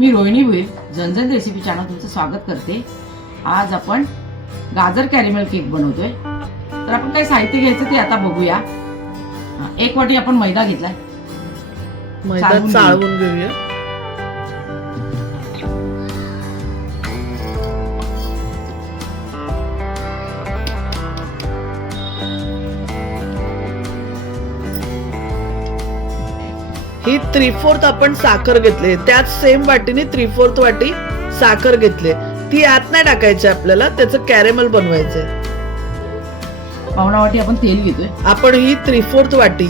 मी Rohini Bhoir झणझण recipe channel तुमचं स्वागत करते. आज आपण गाजर कॅरेमेल केक बनवतोय. तर आपण काय साहित्य घ्यायचं ते आता बघूया. 1 वाटी आपण मैदा घेतलाय. मैदा चाळवून घेऊया. ही 3/4 आपण साखर घेतली. त्याच सेम वाटीने 3/4 वाटी साखर घेतली. ती आत नाही टाकायची आपल्याला, त्याचं कॅरेमल बनवायचंय. पावणा वाटी आपण तेल घेतोय. आपण ही 3/4 वाटी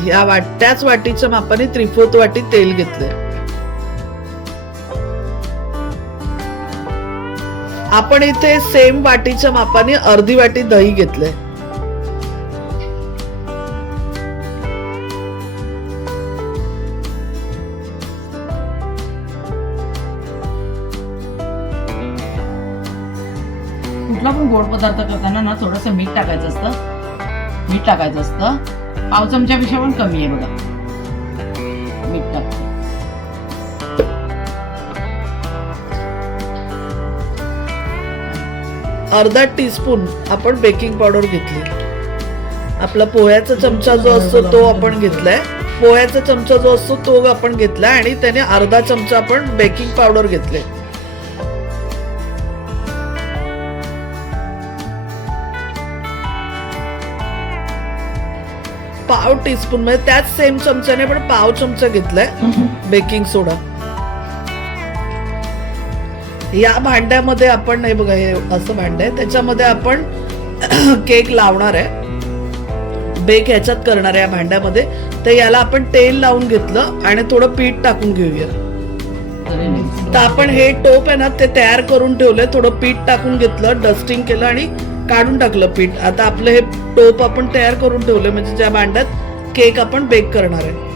त्याच वाटीच्या मापाने 3/4 वाटी तेल घेतले. आपण इथे सेम वाटीच्या मापाने अर्धी वाटी दही घेतले. कुठला पण गोड पदार्थ करताना ना थोडंसं मीठ टाकायचं असतं. पाव चमच्यापेक्षा पण कमी आहे बघा. मीठ टाकते. अर्धा टीस्पून आपण बेकिंग पावडर घेतली. आपला पोह्याचा चमचा जो असतो तो आपण घेतलाय. पोह्याचा चमचा जो असतो तो आपण घेतलाय आणि त्याने अर्धा चमचा आपण बेकिंग पावडर घेतले. पाव टीस्पून म्हणजे त्याच सेम चमच्याने पण पाव चमचा घेतलाय बेकिंग सोडा. या भांड्यामध्ये आपण नाही बघा, हे असं भांड आहे, त्याच्यामध्ये आपण केक लावणार आहे. बेक ह्याच्यात करणार आहे या भांड्यामध्ये. तर याला आपण तेल लावून घेतलं आणि थोडं पीठ टाकून घेऊया. तर आपण हे टोप आहे ना ते तयार करून ठेवलंय. थोडं पीठ टाकून घेतलं, डस्टिंग केलं आणि काढून टाकलं पीठ. आता आपलं हे टोप आपण तयार करून ठेवलं, म्हणजे ज्या भांड्यात केक आपण बेक करणार आहे.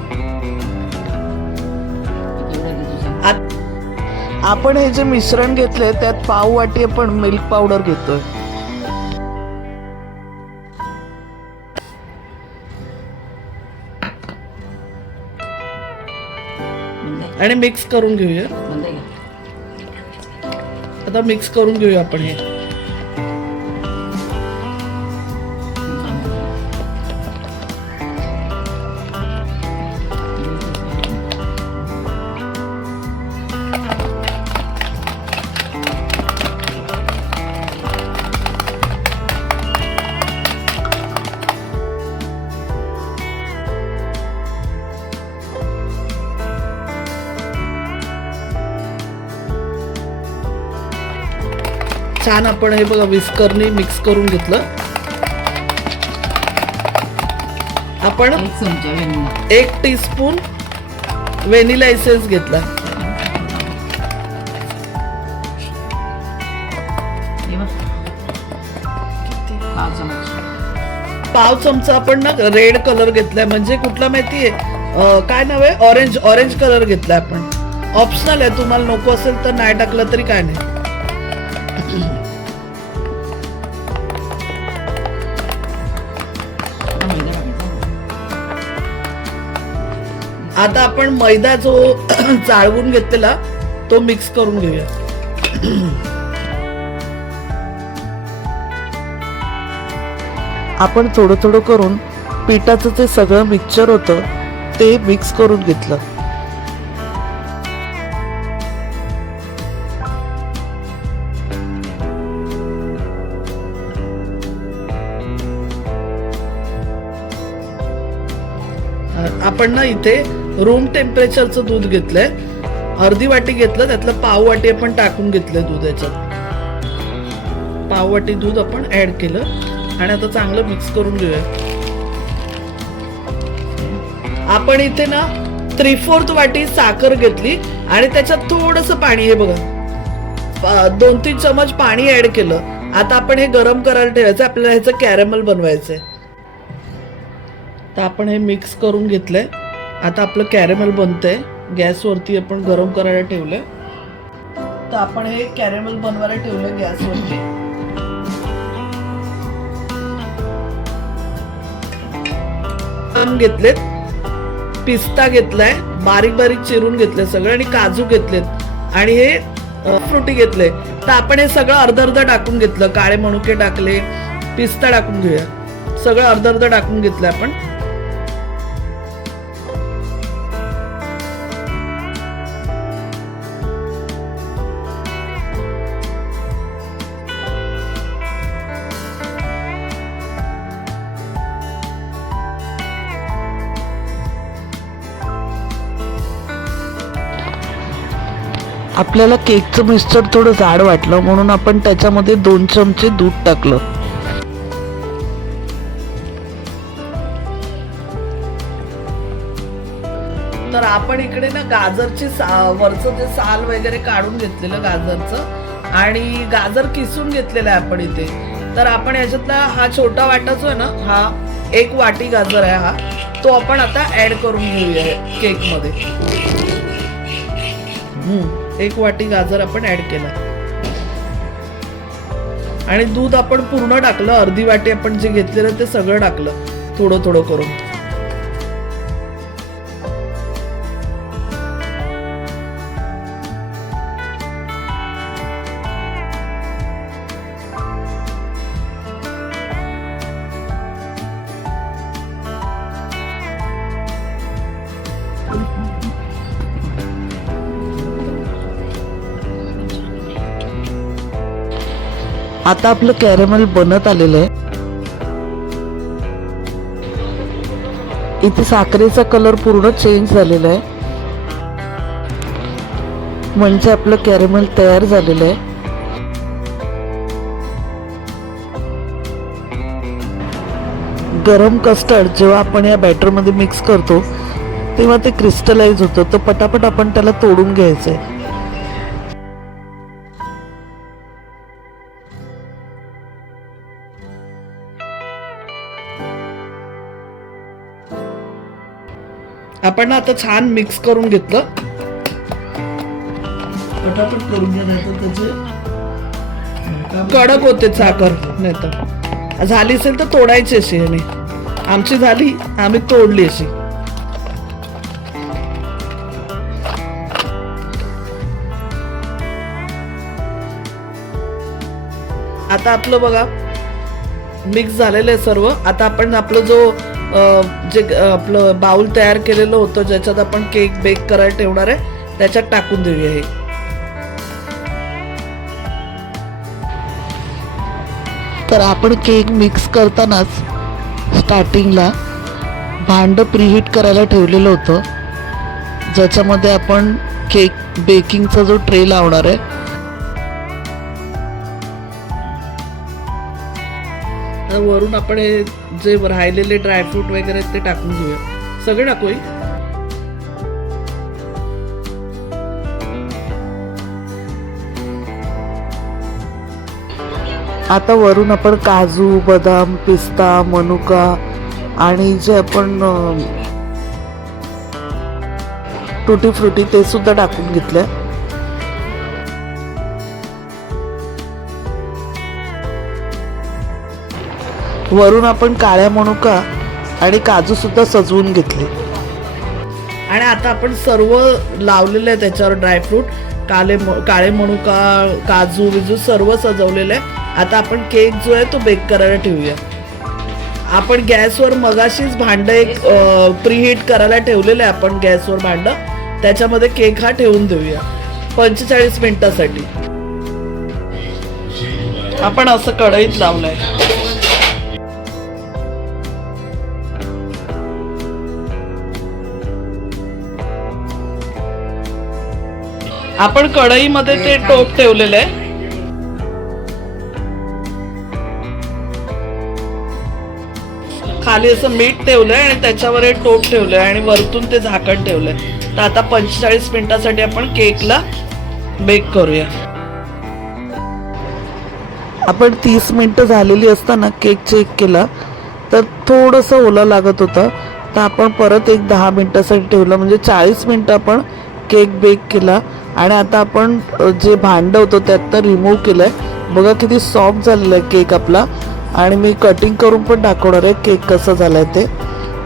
आपण हे जे मिश्रण घेतले त्यात पाव वाटी आपण मिल्क पावडर घेतोय आणि मिक्स करून घेऊया. आता मिक्स करून घेऊया आपण हे. छान आपण हे बघा विस्करने मिक्स करून घेतलं. आपण 1 टीस्पून व्हॅनिला एसेन्स घेतला. पाव चमचा आपण ना रेड कलर घेतलाय. म्हणजे कुठला माहितीये, काय नाव आहे, ऑरेंज कलर घेतलाय आपण. ऑप्शनल आहे, तुम्हाला नको असेल तर नाही टाकलं तरी काय नाही. आता आपण मैदा जो चाळवून घेतलेला तो मिक्स करून घेऊया. आपण थोडं थोडं करून पिठाचं जे सगळं मिक्सचर होतं ते मिक्स करून घेतलं. आपण ना इथे रूम टेम्परेचरचं दूध घेतलंय. अर्धी वाटी घेतलं, त्यातलं पाव वाटी आपण टाकून घेतलंय दूध. याच्यात पाव वाटी दूध आपण ऍड केलं आणि आता चांगलं मिक्स करून घेऊया. आपण इथे ना 3/4 वाटी साखर घेतली आणि त्याच्यात थोडंसं पाणी, हे बघा 2-3 चमच पाणी ऍड केलं. आता आपण हे गरम करायला ठेवायचं. आपल्याला ह्याचं कॅरेमल बनवायचंय. तर आपण हे मिक्स करून घेतलंय. आता आपलं कॅरेमल बनतंय. गॅसवरती आपण गरम करायला ठेवलंय. तर आपण हे कॅरेमल बनवायला ठेवलंय गॅसवरती. घेतलेत, पिस्ता घेतलाय, बारीक बारीक चिरून घेतले सगळं, आणि काजू घेतलेत. आणि हे फ्रुटी घेतले. तर आपण हे सगळं अर्ध अर्ध टाकून घेतलं. काळे मनुके टाकले, पिस्ता टाकून घेऊया. सगळं अर्ध अर्ध टाकून घेतलं आपण. आपल्याला केकचं मिक्सचर थोडं जाड वाटलं म्हणून आपण त्याच्यामध्ये 2 चमचे दूध टाकलं. तर आपण इकडे ना गाजरची वरचं जे साल वगैरे काढून घेतलेलं गाजरचं आणि गाजर किसून घेतलेलं आहे आपण इथे. तर आपण याच्यातला हा छोटा वाटा जो आहे ना, हा 1 वाटी गाजर आहे हा, तो आपण आता ऍड करून घेऊया केक मध्ये. 1 वाटी गाजर आपण ऍड केला आणि दूध आपण पूर्ण टाकलं. अर्धी वाटी आपण जे घेतलेलं ते सगळं टाकलं थोडं थोडं करून. आता आपलं कॅरेमल बनत आलेलं आहे. इथे साखरेचा कलर पूर्ण चेंज झालेला आहे, म्हणजे आपलं कॅरेमल तयार झालेलं आहे. गरम कस्टर्ड जेव्हा आपण या बॅटरमध्ये मिक्स करतो तेव्हा ते क्रिस्टलाइज होतं. तर पटापट आपण त्याला तोडून घ्यायचं आहे. आपण आता छान मिक्स करून घेतलं. पटापट करून घ्या, नाही तर त्याचे कडक होते साखर. नाही तर झाली असेल तर तोडायची अशी. आणि आमची झाली, आम्ही तोडली अशी. आता आपलं बघा मिक्स झालेलं आहे सर्व. आता आपण आपलं जो जे आपलं बाउल तयार केलेलं होतं ज्याच्यात आपण केक बेक करायला ठेवणार आहे त्याच्यात टाकून देऊया. हे तर आपण केक मिक्स करतानाच स्टार्टिंगला भांडं प्रीहीट करायला ठेवलेलं होतं, ज्याच्यामध्ये आपण केक बेकिंगचा जो ट्रे लावणार आहे. वरून आपण हे जे राहिलेले ड्रायफ्रूट वगैरे ते टाकून घेऊया. सगळे टाकू. आता वरून आपण काजू, बदाम, पिस्ता, मनुका आणि जे आपण टुटी फ्रुटी ते सुद्धा टाकून घेतलंय. वरून आपण काळ्या मनुका आणि काजू सुद्धा सजवून घेतले. आणि आता आपण सर्व लावलेलं आहे त्याच्यावर ड्रायफ्रूट, काळे मनुका, काजू बिजू सर्व सजवलेलं आहे. आता आपण केक जो आहे तो बेक करायला ठेवूया. आपण गॅसवर मगाशीच भांडं एक प्रीहीट करायला ठेवलेलं आहे आपण गॅसवर भांडं, त्याच्यामध्ये केक हा ठेवून देऊया 45 मिनिटासाठी. आपण असं कढईत लावलंय. आपण कढईमध्ये ते टोप ठेवलेलं आहे. खाली असं मीठ ठेवलंय आणि त्याच्यावर हे टोप ठेवलंय आणि वरतून ते झाकण ठेवलंय. तर आता 45 मिनिटासाठी आपण केकला बेक करूया. आपण 30 मिनिटं झालेली असताना केक चेक केला तर थोडंसं ओला लागत होता. तर आपण परत एक 10 मिनिटासाठी ठेवलं, म्हणजे 40 मिनिटं आपण केक बेक केला. आणि आता आपण जे भांडं होतं त्यात रिमूव्ह केलंय. बघा किती सॉफ्ट झालेला आहे केक आपला. आणि मी कटिंग करून पण दाखवणार आहे केक कसं झालाय ते.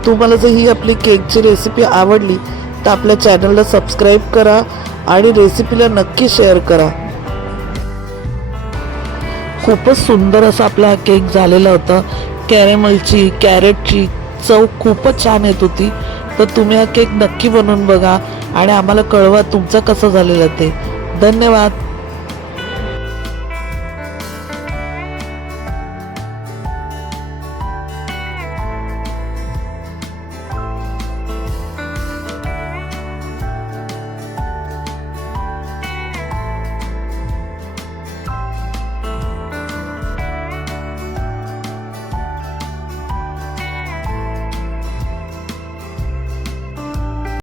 तुम्हाला जर ही आपली केकची रेसिपी आवडली तर आपल्या चॅनलला सबस्क्राईब करा आणि रेसिपीला नक्की शेअर करा. खूपच सुंदर असा आपला हा केक झालेला होता. कॅरेमलची कॅरेटची चव खूपच छान येत होती. तर तुम्ही हा केक नक्की बनवून बघा आणि आम्हाला कळवा तुमचा कसा झालेला ते. धन्यवाद.